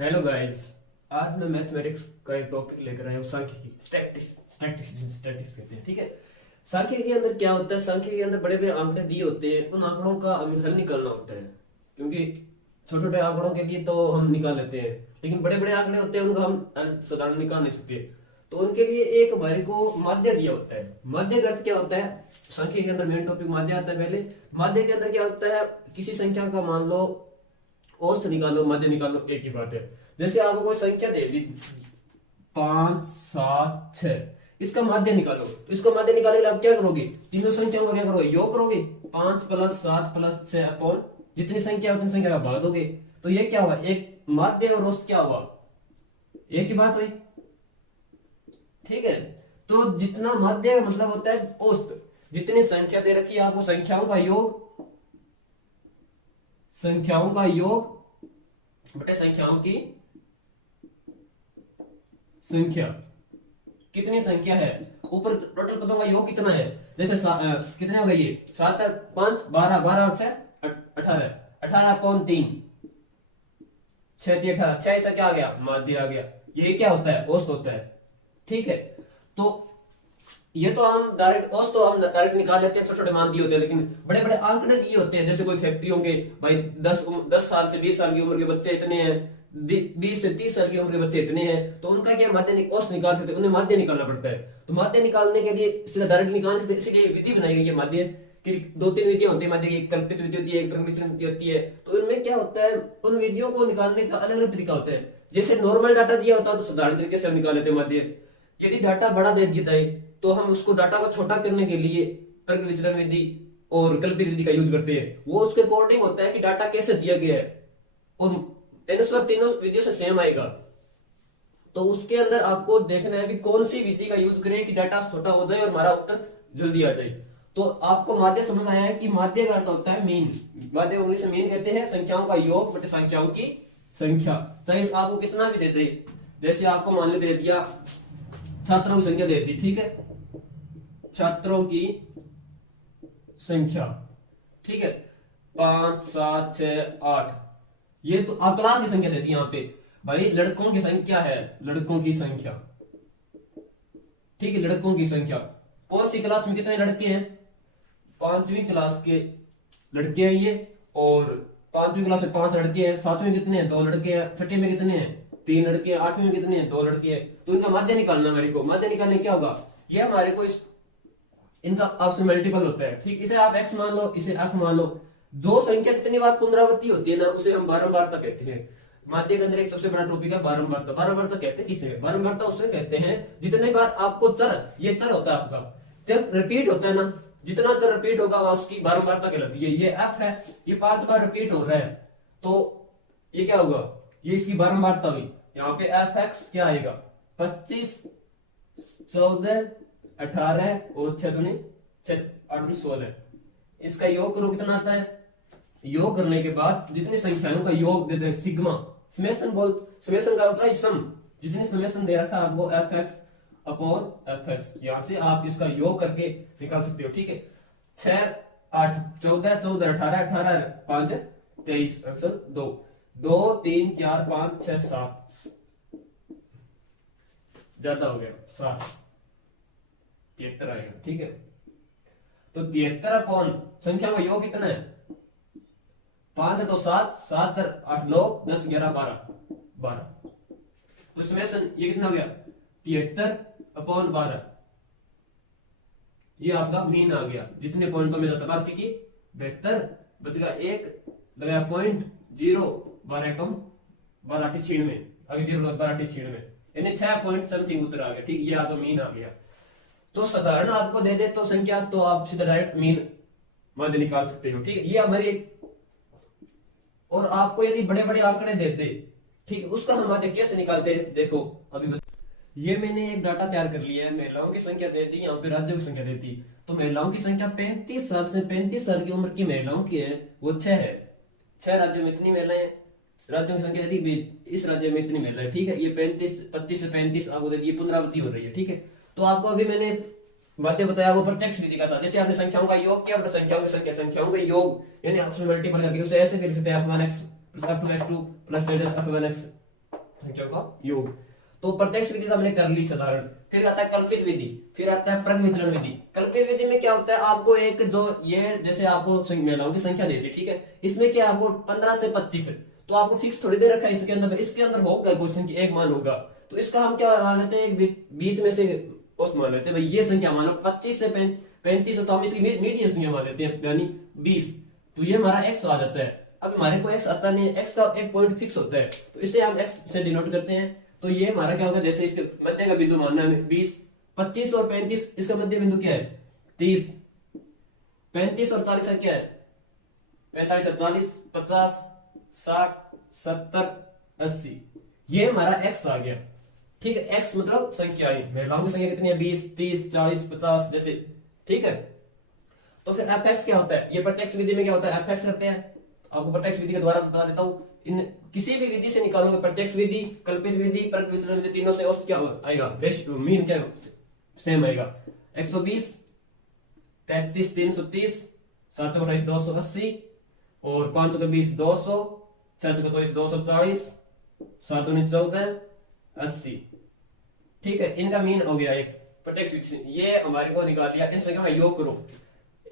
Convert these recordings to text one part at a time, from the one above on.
Hello guys. आज मैं mathematics का एक टॉपिक लेकर आया हूँ, सांख्यिकी। स्टैटिस्टिक्स कहते हैं, ठीक है। सांख्यिकी के अंदर क्या होता है? सांख्यिकी के अंदर बड़े बड़े आंकड़े दिए होते हैं, उन आंकड़ों का हमें हल निकालना होता है। क्योंकि छोटे छोटे आंकड़ों के लिए तो हम निकाल लेते हैं, लेकिन बड़े बड़े आंकड़े होते हैं उनका हम साधारण निकाल नहीं सकते। तो उनके लिए एक हमारे को माध्य दिया होता है। माध्य का अर्थ क्या होता है? सांख्यिकी के अंदर मेन टॉपिक माध्य आता है। पहले माध्य के अंदर क्या होता है? किसी संख्या का मान लो औसत निकालो, मध्य निकालो, एक ही बात है। जैसे आपको कोई संख्या दे दी 5 7 6, इसका माध्य निकालो। तो इसको माध्य निकालने के लिए आप क्या करोगे? तीनों संख्याओं का क्या करोगे? योग करोगे। 5 + 7 + 6 अपॉन जितनी संख्या उतनी संख्या का भाग दोगे। तो ये क्या हुआ? एक माध्य और औसत क्या हुआ? एक ही बात हुई, ठीक है। तो जितना माध्य मतलब होता है औसत। जितनी संख्या दे रखी है आपको, संख्याओं का योग बटे संख्याओं की संख्या। कितनी संख्या है? ऊपर टोटल पदों का योग कितना है? जैसे कितने हो गए? ये 7 5 12 12 और 6 18 18 अपॉन 3 6 3 18 6 ऐसा क्या आ गया? माध्य आ गया। ये क्या होता है? औसत होता है, ठीक है। तो ये तो हम डायरेक्ट औसत तो हम डायरेक्ट निकाल लेते हैं, छोटे छोटे मान दिए होते हैं। लेकिन बड़े बड़े आंकड़े दिए होते हैं, जैसे कोई फैक्ट्रियों के भाई 10 साल से 20 साल की उम्र के बच्चे इतने हैं, 20 से 30 साल की उम्र के बच्चे इतने हैं, तो उनका क्या माध्य औसत निकाल सकते हैं? उन्हें माध्य निकालना पड़ता है। तो माध्य निकालने के लिए सीधा डायरेक्ट निकाल सकते, इसलिए विधि बनाई गई है माध्य की। 2-3 विधियां होती है माध्य की। एक कल्पित विधि होती है, एक प्रकृति विधि होती है। तो इनमें क्या होता है? उन विधियों को निकालने का अलग अलग तरीका होता है। जैसे नॉर्मल डाटा दिया होता है तो साधारण तरीके से हम निकाल लेते हैं माध्य। यदि डाटा बड़ा दे दिया है तो हम उसको डाटा को छोटा करने के लिए प्रकृति विचलन विधि और कल्पित विधि का यूज करते हैं। वो उसके अकॉर्डिंग होता है कि डाटा कैसे दिया गया है, और आंसर तीनों विधियों से सेम आएगा। तो उसके अंदर आपको देखना है कि कौन सी विधि का यूज करें कि डाटा छोटा हो जाए और हमारा उत्तर जल्दी आ जाए। तो आपको माध्य समझ आया है कि माध्य का अर्थ होता है मीन। माध्य इंग्लिश में मीन कहते हैं संख्याओं का योग बटे संख्याओं की संख्या। चाहे आपको कितना भी दे दे, जैसे आपको मान लो दे दिया छात्रों की संख्या दे दी, ठीक है, छात्रों की संख्या, ठीक है, 5 7 6 8। ये तो आप क्लास की संख्या देती है यहाँ पे। भाई लड़कों की संख्या है, लड़कों की संख्या, ठीक है, लड़कों की संख्या। कौन सी क्लास में कितने लड़के हैं? 5वीं क्लास के लड़के हैं ये, और 5वीं क्लास में 5 लड़के हैं। 7वीं कितने हैं? 2 लड़के हैं। 6वीं में कितने हैं? 3 लड़के हैं। 8वीं में कितने हैं? 2 लड़के हैं। तो इनका माध्य निकालना मेरे को। माध्य निकालने क्या होगा? ये हमारे को इनका आपसे मल्टीपल होता है, ठीक। इसे आप x मान लो, इसे f मान लो। जो संख्या जितनी बार पुनरावृत्ति होती है ना, उसे हम बारंबारता कहते हैं। माध्य के अंदर एक सबसे बड़ा टॉपिक है बारंबारता। बारंबारता कहते हैं किसे? बारंबारता उसे कहते हैं जितने बार आपको ये चर होता है आपका, जब रिपीट होता है ना, जितना चर रिपीट होगा उसकी बारंबारता कहलाती है। ये f है, ये 5 बार रिपीट हो रहा है, तो ये क्या होगा? ये इसकी बारंबारता हुई। यहाँ पे fx क्या आएगा? 25 14 18 और 6 दूनी 6 8 16। इसका योग करो, कितना आता है? योग करने के बाद जितनी संख्याओं का योग देते हैं सिग्मा, समेशन बोल, समेशन का होता है सम। जितनी समेशन दे रखा है आपको fx अपॉन fx, यहां से आप इसका योग करके निकाल सकते हो, ठीक है। 6 8 14 14 18 18 5 23 अक्सर 2 2 3 4 5 6 7, ज्यादा हो गया 7 73 आएगा, ठीक है। तो 73 अपॉन संख्या का योग कितना है? 5 2 7 7 8 9 10 11 12। तो समेशन ये कितना हो गया? 73 अपॉन 12। ये आपका मीन आ गया। जितने पॉइंटों में जाता बार की 72 बचेगा 1 लगाया पॉइंट 0 12 कम 12 8 96 आगे 0 12 8 96, यानी 6 पॉइंट समथिंग उत्तर आ गया, ठीक। ये आपका मीन आ गया। तो साधारण आपको दे दे तो संख्या, तो आप सीधा डायरेक्ट मीन माध्य निकाल सकते हो, ठीक है। ये हमारी, और आपको यदि बड़े बड़े आंकड़े देते, ठीक है, उसका हम माध्य कैसे निकालते हैं? देखो अभी ये मैंने एक डाटा तैयार कर लिया है। महिलाओं की संख्या दे दी, यहाँ पे राज्यों की संख्या देती। तो महिलाओं की संख्या 35 साल से 35 साल की उम्र की महिलाओं की है, वो 6 है। 6 राज्यों में इतनी महिलाएं, राज्यों की संख्या दी, इस राज्य में इतनी महिलाएं, ठीक है। ये 25 से 35 आपको दे दी, पुनरावृत्ति हो रही है, ठीक है। तो आपको अभी मैंने बातें बताया वो प्रत्यक्ष विधि का था। जैसे आपने संख्याओं का योग किया, संख्याओं की संख्या, संख्याओं का योग यानी आपसे मल्टीपल करके उसे ऐसे कर सकते हैं f1x + f2x2 + f1x संख्या का योग। तो प्रत्यक्ष विधि तो हमने कर ली साधारण, फिर आता है कल्पित विधि, फिर आता है प्रग विचलन विधि। कल्पित विधि में क्या होता है, आपको एक जो ये जैसे आपको महिलाओं की संख्या देती है, ठीक है, इसमें क्या आपको 15 से 25 है, तो आपको फिक्स थोड़ी दे रखा है इसके अंदर होगा क्वेश्चन की एक मान होगा, तो इसका हम क्या मान लेते हैं, एक बीच में से औसत मान लेते हैं, भाई ये संख्या मान लो 25 से 35 है, तो हम इसकी मीडियम संख्या मान लेते हैं यानी 20, तो ये हमारा एक्स आ जाता है। अब हमारे को एक्स आता नहीं है, एक्स का एक पॉइंट फिक्स होता है, तो इसे हम एक्स से डिनोट करते हैं, तो ये हमारा क्या होगा, जैसे इसके मध्य का बिंदु मानना है 20, 25 और 35, इसका मध्य बिंदु क्या है 30, 35 और 40 क्या है 45 और 40, 50, 60, 70, 80, ये हमारा एक्स आ गया। ठीक है, एक्स मतलब संख्या आई, महिलाओं की संख्या कितनी है 20, 30, 40, 50 जैसे, ठीक है। तो फिर एफ एक्स क्या होता है, ये प्रत्यक्ष विधि में क्या होता है, एफ एक्स करते हैं, आपको प्रत्यक्ष विधि के द्वारा बता देता हूं, इन किसी भी विधि से निकालोगे, प्रत्यक्ष विधि, कल्पित विधि, प्रग विचलन विधि, तीनों से औसत क्या आएगा, मीन क्या सेम आएगा, 120, 33, 330, 728, 280 और 520, 200, 624, 240, 719, 80, ठीक है, इनका मीन हो गया एक प्रत्यक्ष विधि से, ये हमारे को निकाल दिया। इन संख्या का योग करो,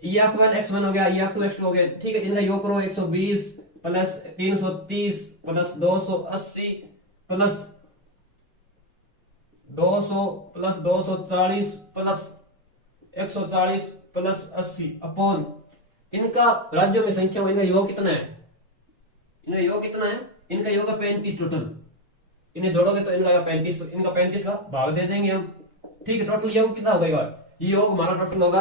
EF1 x1 हो गया, EF2 x2 हो गया, ठीक है, इनका योग करो, 120 plus 330 plus 280 plus 200 plus 240 plus 140 plus 80 upon इनका राज्यों में संख्या में इनका योग कितना है, इनका योग कितना है, इनका योग 35 टोटल, इन्हें जोड़ोगे तो इनका 35, तो इनका 35 का भाग दे देंगे हम, ठीक है। टोटल योग कितना हो गया, ये योग हमारा टोटल होगा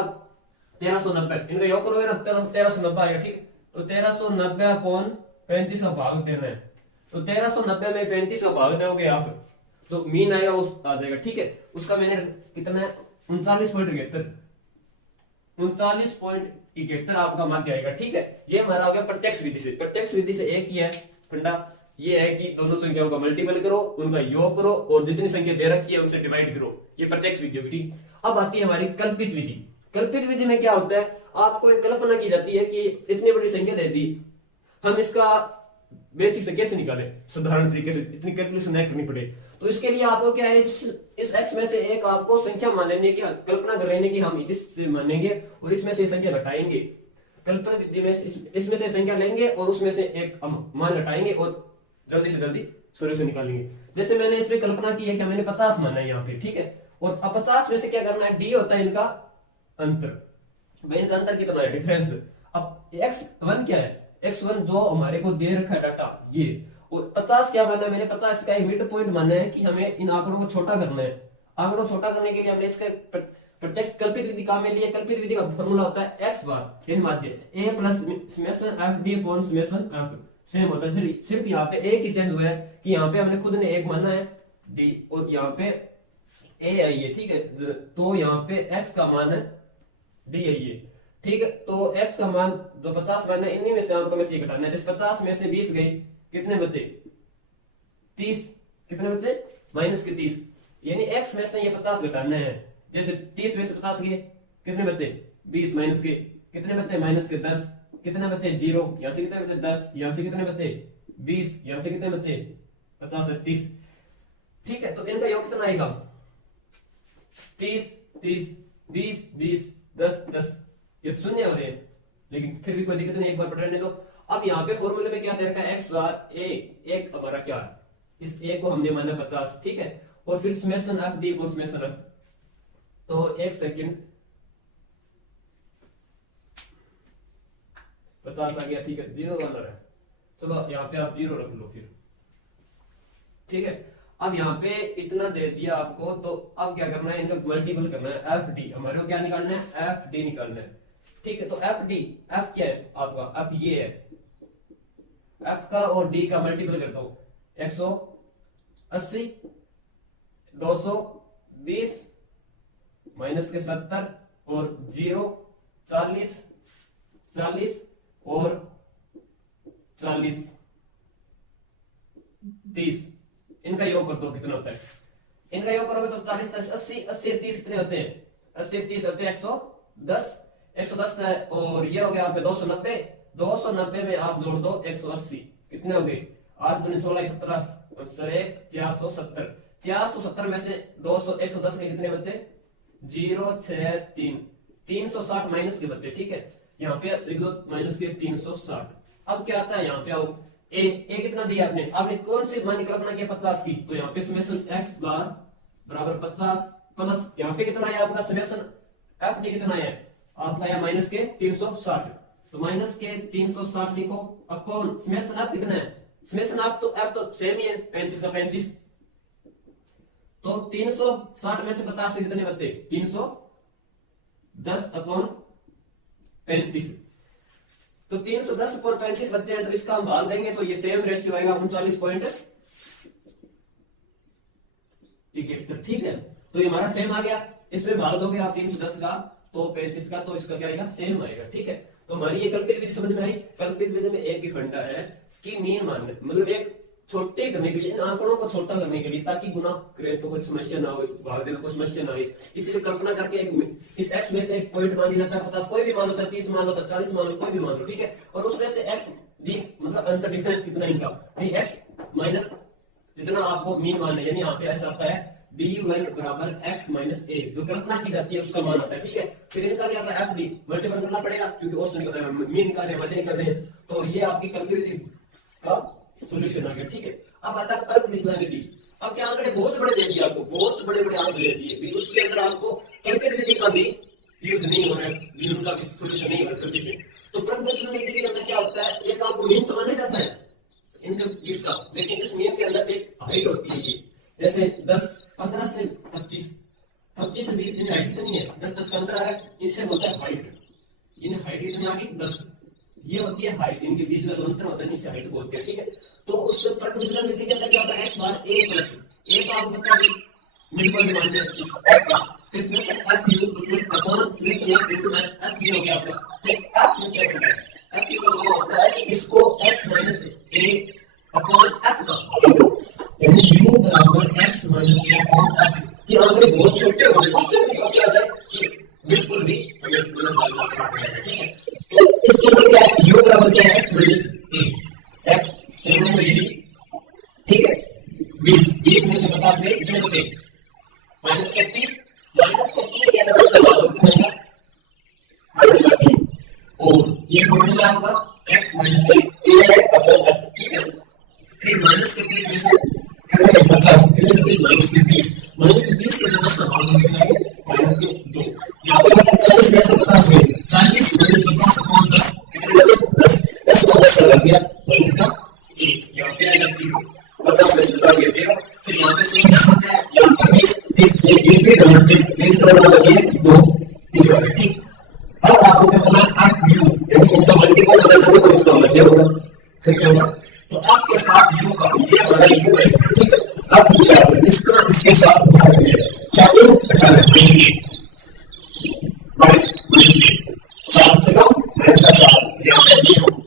1390, इनका योग करोगे ना 1390 आएगा, ठीक है, तो 1390 अपॉन 35 का भाग देना है, तो 1390 में 35 का भाग दोगे आप, तो मीन आएगा उस आ जाएगा, ठीक है। उसका मैंने कितना है 39.71 आपका माध्य आएगा, ठीक है। ये हमारा हो गया प्रत्यक्ष विधि से। प्रत्यक्ष विधि से एक ही है फंडा, ये है कि दोनों संख्याओं का मल्टीपल करो, उनका योग करो और जितनी संख्या दे रखी है उनसे डिवाइड करो, ये प्रत्यक्ष विधि होगी, ठीक। अब आती है हमारी कल्पित विधि। कल्पित विधि में क्या होता है, आपको एक कल्पना की जाती है कि इतनी बड़ी संख्या दे दी, हम इसका बेसिक से कैसे निकालें, साधारण तरीके से, इतनी कैलकुलेशन नहीं करनी पड़े, तो इसके लिए आपको क्या है, इस x में से एक आपको संख्या मान लेने की कल्पना कर लेने की, हम इससे मानेंगे और इसमें से संख्या घटाएंगे, कल्पना विधि में इसमें से संख्या लेंगे और उसमें से एक मान घटाएंगे और जल्दी से जल्दी सॉल्यूशन निकालेंगे। जैसे मैंने इसमें कल्पना की है कि मैंने 50 माना है यहाँ पे, ठीक है, और अब 50 में से क्या करना है, d होता है इनका अंतर, भाई इनका अंतर कितना है, डिफरेंस। अब x1 क्या है, x1 जो हमारे को दे रखा है डाटा ये, और 50 क्या मानना है मैंने, 50 का एक मिड पॉइंट मानना है कि हमें इन आंकड़ों को छोटा करना है। आंकड़ों को छोटा करने के लिए हमने इसके प्रत्यक्ष कल्पित विधि काम में लिए। कल्पित विधि का फॉर्मूला होता है x बार इन माध्य a plus summation f d upon summation f, same होता है, सिर्फ यहाँ पे एक ही चेंज हुआ है कि यहाँ पे हमने खुद ने एक माना है d और यहाँ पे a आई है, ठीक है, तो यहाँ पे x का मान है d आई है, ठीक है। तो x का मान जो 50 मान है, इन्हीं में से आपको में से घटाना है, जिस 50 में से 20 गई, कितने बचे 30, कितने बचे माइनस के 30, यानी x में से ये 50 घटाना है, जैसे 30 में से 50 गए, कितने बचे 20 माइनस के, कितने बचे माइनस के 10, कितने बचे 0, यहाँ से कितने बचे 10, यहाँ से कितने बचे 20, यहाँ से कितने बचे 50 से 30, ठीक है। तो इनका योग कितना आएगा 30, 30, 20, 20, 10, 10, ये तो शून्य हो रहे हैं, लेकिन फिर भी कोई दिक्कत नहीं, एक बार पढ़ लेने दो। अब यहाँ पे फॉर्मूले में क्या दे रखा है, x बार a, एक हमारा क्या, इस a को हमने माना 50, ठीक है, और फिर समेशन f d और समेशन f, तो एक सेकंड 50 आ गया, ठीक है, 0 वाला है, चलो यहाँ पे आप 0 रख लो फिर, ठीक है। अब यहाँ पे इतना दे दिया आपको, तो अब क्या करना है, इनका मल्टीपल करना है, एफ डी हमारे को क्या निकालना है, एफ डी निकालना है, ठीक है। तो एफ डी, एफ क्या है आपका, एफ ये है, एफ का और डी का मल्टीपल करता हूं, 180 220 माइनस के 70 और 0 40 40 और 40 30, इनका योग कर दो कितना होता है, इनका योग करोगे तो 40 40 80 80 30 कितने होते हैं, 80 30 होते हैं 110, 110 है, और ये हो गया आप 290 में आप जोड़ दो 180, कितने हो गए 8 दूनी 16 17 470 470 में से 200 110 के कितने बच्चे 0 6 3 360 माइनस के बच्चे ठीक है यहाँ पे लिख दो माइनस के 360। अब क्या आता है यहाँ पे आओ ए कितना दिया आपने कौन सी मान की कल्पना किया 50 की तो यहाँ पे समेशन x बार बराबर 50 प्लस यहाँ पे कितना आया अपना समेशन f डी कितना है आपका आया माइनस के 360 तो माइनस के 360 लिखो अपॉन समेशन f कितना है समेशन f तो सेम ही है 35 का 35 तो 360 में से 50 से कितने बच्चे 310 अपॉन 35 तो 310 अपॉन 35 बच्चे हैं तो इसका हम भाग देंगे तो ये सेम रेशियो आएगा 39.71 ठीक है तो ये हमारा सेम आ गया इसमें भाग दोगे आप 310 का तो 35 का तो इसका क्या आएगा सेम आएगा ठीक है तो हमारी ये कल्पित विधि समझ में आई। कल्पित विधि में एक ही फंडा है कि मीन मान मतलब एक छोटे करने के लिए इन आंकड़ों को छोटा करने के लिए ताकि गुना करे तो कोई समस्या ना हो भाग देने कोई समस्या ना हो इसलिए कल्पना करके इस x में से एक पॉइंट मान लिया 50 कोई भी मान लो 30 मान लो 40 मान लो कोई भी मान लो ठीक है और उसमें से x डी मतलब अंतर डिफरेंस कितना इनका x माइनस जितना आपको मीन मान है यानी यहाँ पे ऐसा आता है du1 बराबर x माइनस a जो कल्पना की जाती है उसका मान आता है ठीक है फिर इनका क्या आता है f डी मल्टीपल करना पड़ेगा क्योंकि उस मीन निकाल रहे मजे कर रहे हैं तो ये आपकी कल्पित का सोल्यूशन आ गया ठीक है। अब आता है तर्क विधि। अब क्या आंकड़े बहुत बड़े दे दिए आपको बहुत बड़े बड़े आंकड़े दे दिए उसके अंदर आपको कल्पित विधि का भी यूज नहीं हो रहा है उनका भी सोल्यूशन नहीं हो रहा है से तो तर्क विधि के अंदर क्या होता है एक आपको मीन तो माना जाता है इनका यूज का लेकिन इस मीन के अंदर एक हाइट होती है ये जैसे 10 15 से 25 25 से 20 दिन हाइट कितनी है 10 का अंतर है इससे बोलता है हाइट इन्हें हाइट कितनी आ गई 10 ये होती है हाइट इनके बीच का अंतर होता है नीचे हाइट बोलते हैं ठीक है। तो उस तर्क विधि के अंदर क्या होता है x bar a plus a का आपको पता है मिनिमम डिमांड है इस x का फिर से x यू अपॉन स्मिथ एक इनटू x x ये हो गया आपका तो f में क्या होता है f को होता है कि इसको x minus a upon x का यानी u बराबर x minus a upon x ये आंकड़े बहुत छोटे हो गए उससे भी क्या आता है कि बिल्कुल भी हमें पूरा मालूम रखना है ठीक है। तो इसके ऊपर क्या है u बराबर क्या है x minus a x same है ये ठीक है 20 में से 50 से कितने बचे माइनस 31 के अंदर सवाल कितना है माइनस 30 और ये फॉर्मूला आपका x minus a upon x ठीक है। फिर माइनस 30 में से कितने 50 कितने बचे माइनस 30 के अंदर सवाल कितना है माइनस 2 यहाँ पर 40 में से 50 में 40 माइनस 50 अपॉन 10 कितने बचे 10 को 10 लग गया माइनस का यहाँ पे आएगा 0 50 से 50 ये 0 फिर यहाँ पे से है यहाँ पे 20 से ये भी गलत है 20 बराबर लगे 2 0 है ठीक। अब आपको क्या करना है x u यानी इसका मल्टीपल बदलना है तो इसका मल्टीपल होगा सही होगा तो आपके साथ u का ये वाला u है ठीक है। अब क्या इसका इसके साथ भाग दिया चाहे 18 देंगे बस 7 का ऐसा 7 यहाँ पे 0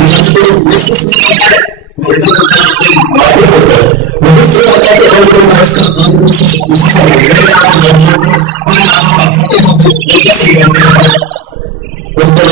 Gracias. Questo è